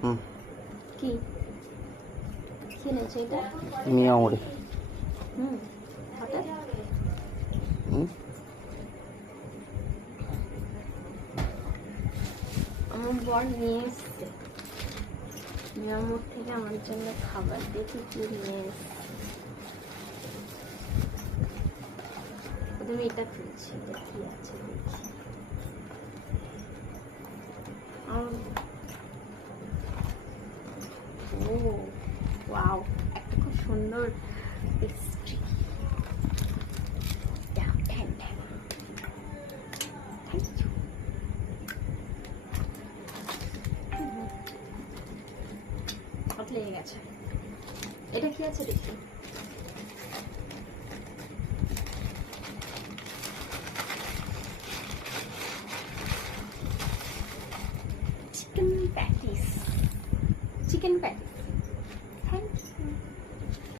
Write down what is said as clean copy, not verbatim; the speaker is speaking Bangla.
হুম কি কিনেছে এটা? মিয়ামরি। হঠাৎ হুম আমার বর নিয়ে এসছে মিয়ামোর থেকে আমার জন্য খাবার। দেখি কি নিয়ে এসছে। প্রথমে এটা খুলছি, এটা কি আছে দেখি। ও ওয়াও, একটা খুব সুন্দর পেস্ট্রি। হাত লেগে গেছে। এটা কি আছে দেখি। Chicken patties, chicken patties.